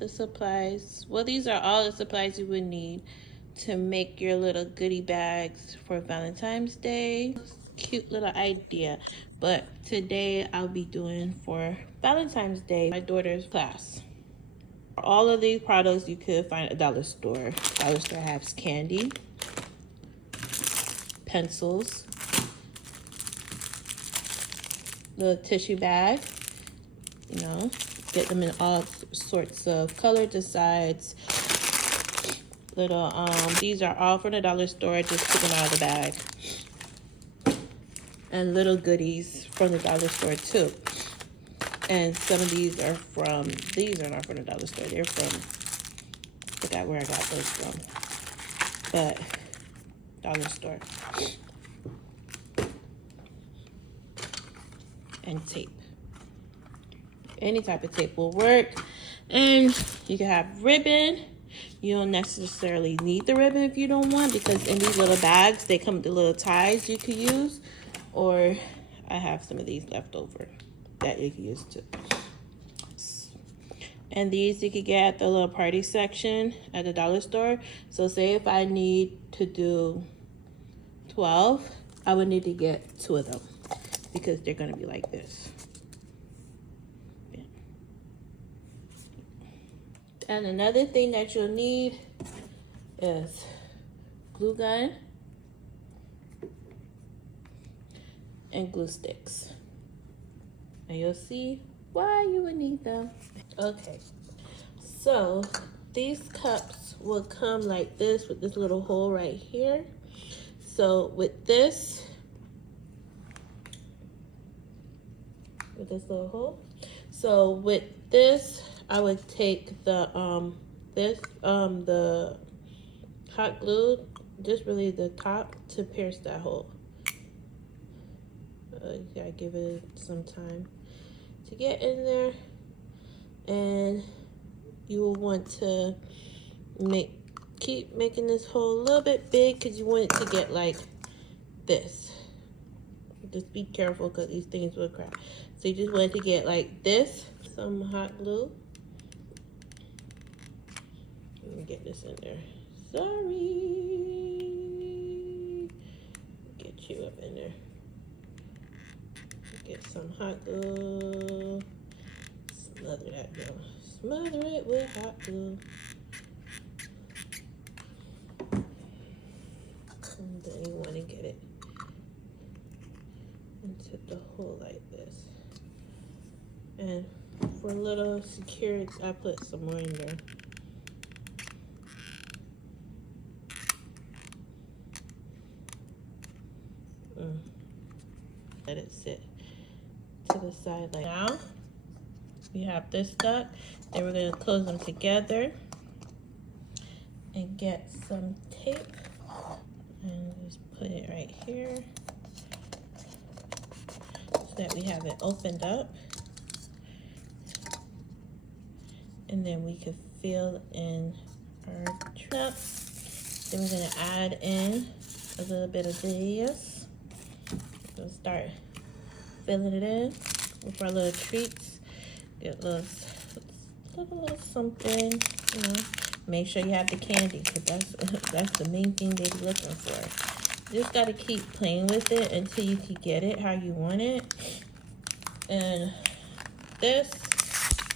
the supplies. Well, these are all the supplies you would need to make your little goodie bags for Valentine's Day. Cute little idea. But today I'll be doing for Valentine's Day, my daughter's class. All of these products you could find at a dollar store. Dollar store has candy, pencils, little tissue bag, you know, get them in all sorts of color decides. Little these are all from the dollar store, just took them out of the bag. And little goodies from the dollar store too. And some of these are not from the dollar store, they're from, I forgot where I got those from, but dollar store. And tape. Any type of tape will work. And you can have ribbon. You don't necessarily need the ribbon if you don't want, because in these little bags, they come with the little ties you could use. Or I have some of these left over that you can use too. And these you could get at the little party section at the dollar store. So say if I need to do 12, I would need to get 2 of them because they're gonna be like this. Yeah. And another thing that you'll need is glue gun and glue sticks. And you'll see why you would need them. Okay, so these cups will come like this with this little hole right here. So with this little hole, so with this, I would take the the hot glue, just really the top to pierce that hole. You gotta give it some time to get in there, and you will want to keep making this hole a little bit big because you want it to get like this. Just be careful because these things will crack. So you just want it to get like this. Some hot glue. Let me get this in there. Sorry. Get you up in there. Get some hot glue. Smother that girl. Smother it with hot glue. And then you want to get it into the hole like this. And for a little security, I put some more in there. Let it sit to the side like now. We have this stuck. Then we're going to close them together and get some tape and just put it right here so that we have it opened up. And then we can fill in our cup. Then we're going to add in a little bit of this. We'll start filling it in with our little treats. Get a little something, you know. Make sure you have the candy, because that's the main thing they're looking for. You just gotta keep playing with it until you can get it how you want it. And this,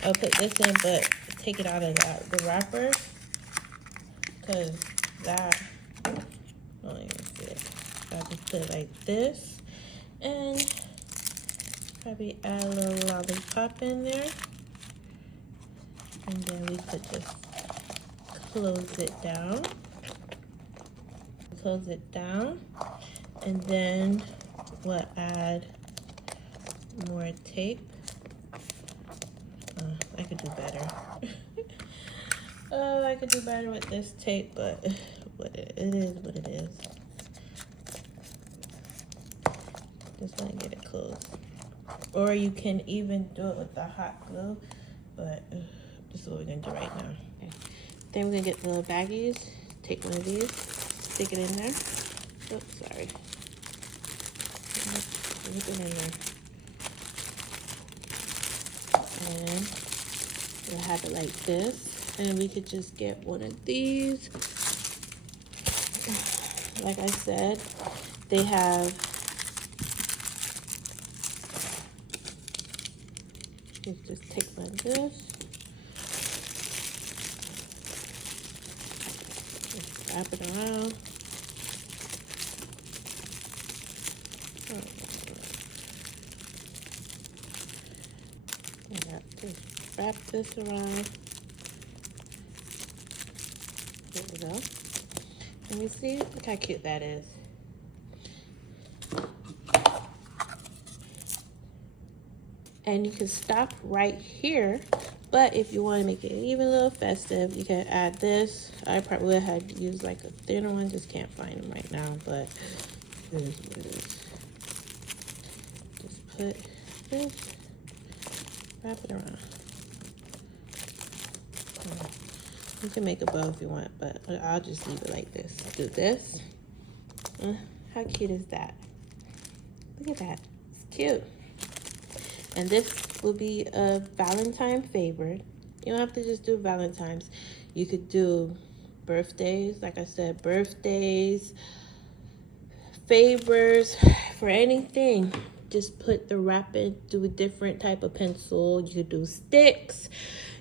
I'll put this in, but take it out of the wrapper, because that, I don't even see it. So I just put it like this, and probably add a little lollipop in there, and then we could just close it down. Close it down, and then we'll add more tape. I could do better. Oh, I could do better with this tape, but it is what it is. Just want to get it closed. Or you can even do it with the hot glue, but this is what we're going to do right now. Okay. Then we're going to get the little baggies. Take one of these, stick it in there. Oops, sorry. Stick it in there. And we'll have it like this. And we could just get one of these. Like I said, they have, you just take like this. Just wrap it around. Just wrap this around. There we go. Let me see, look how cute that is. And you can stop right here, but if you want to make it even a little festive, you can add this. I probably would have used like a thinner one, just can't find them right now, but it is what it is. Just put this, wrap it around. You can make a bow if you want, but I'll just leave it like this. Do this. How cute is that? Look at that. It's cute. And this will be a Valentine favorite. You don't have to just do Valentine's. You could do birthdays, like I said, birthdays, favors, for anything. Just put the wrapping, do a different type of pencil. You could do sticks.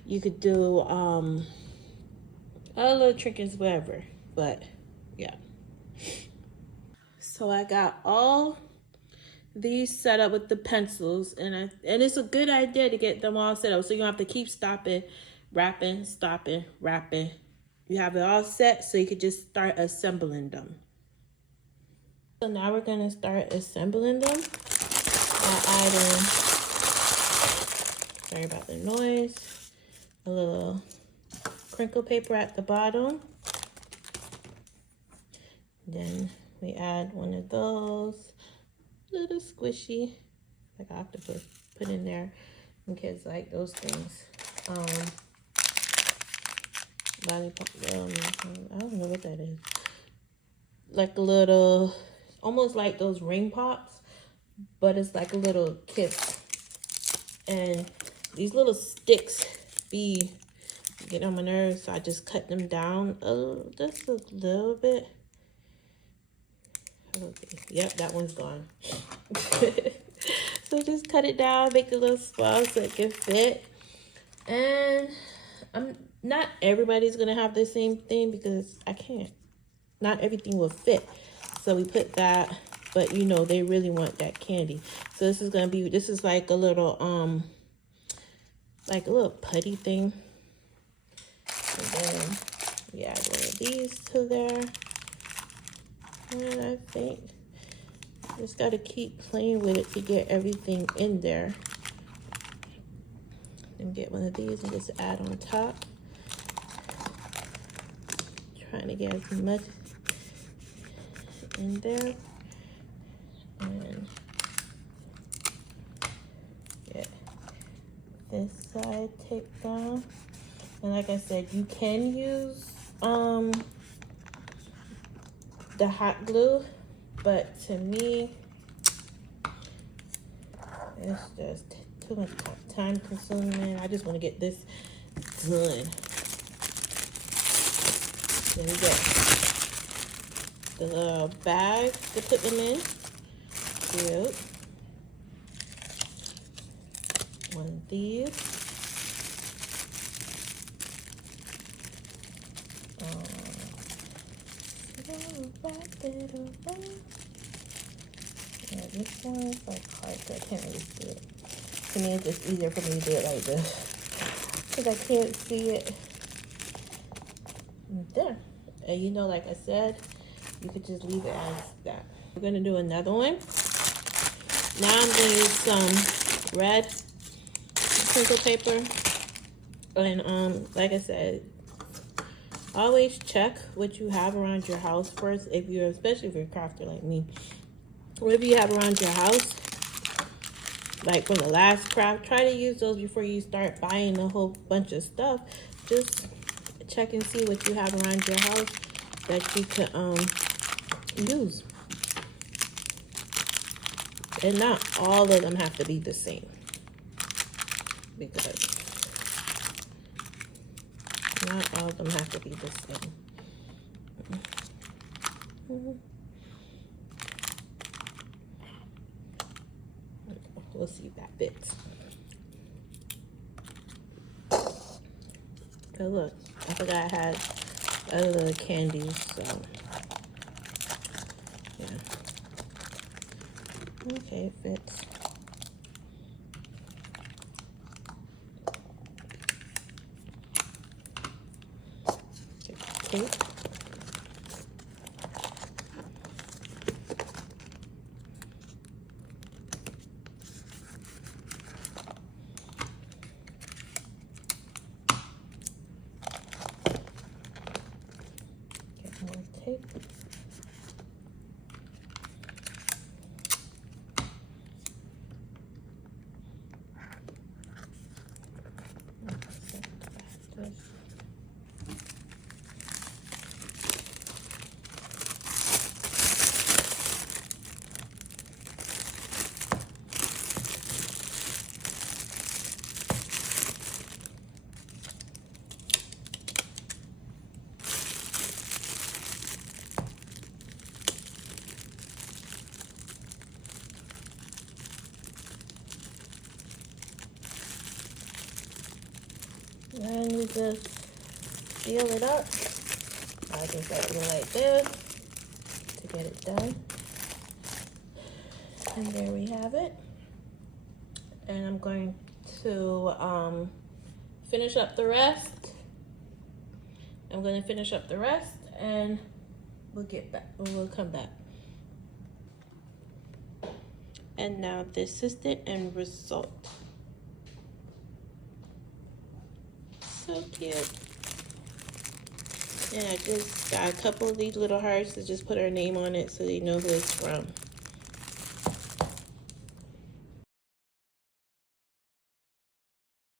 You could do all little trinkets, whatever. But yeah. So I got all these set up with the pencils, and it's a good idea to get them all set up so you don't have to keep stopping, wrapping, stopping, wrapping. You have it all set so you could just start assembling them. So now we're gonna start assembling them by adding, sorry about the noise, a little crinkle paper at the bottom. Then we add one of those. Little squishy, like I have to put in there in case like those things. Lollipop, I don't know what that is. Like a little, almost like those ring pops, but it's like a little kiss. And these little sticks get on my nerves, so I just cut them down just a little bit. Okay. Yep, that one's gone. So just cut it down, make a little small so it can fit. And not everybody's gonna have the same thing because I can't. Not everything will fit. So we put that, but you know they really want that candy. So this is like a little putty thing. And then we add one of these to there. And I think just got to keep playing with it to get everything in there. And get one of these and just add on top. Trying to get as much in there. And get this side taped down. And like I said, you can use the hot glue, but to me it's just too much time consuming. I just want to get this done. Then we get the bag to put them in. Cute. One of these. Yeah, this one is like hard, so I can't really see it. To me, it's just easier for me to do it like this because I can't see it. There. And you know, like I said, you could just leave it as that. We're gonna do another one. Now I'm gonna use some red crinkle paper, and like I said, always check what you have around your house first. Especially if you're a crafter like me, whatever you have around your house, like from the last craft, try to use those before you start buying a whole bunch of stuff. Just check and see what you have around your house that you can use. And not all of them have to be the same, because Not all of them have to be the same. We'll see if that fits. But look, I forgot I had other candies, so yeah. Okay, it fits. Tape. Get more tape. And you just seal it up. I just like it like this to get it done. And there we have it. And I'm going to finish up the rest. I'm going to finish up the rest and we'll get back. We'll come back. And now this is the end result. So cute. And I just got a couple of these little hearts to just put her name on it so they know who it's from.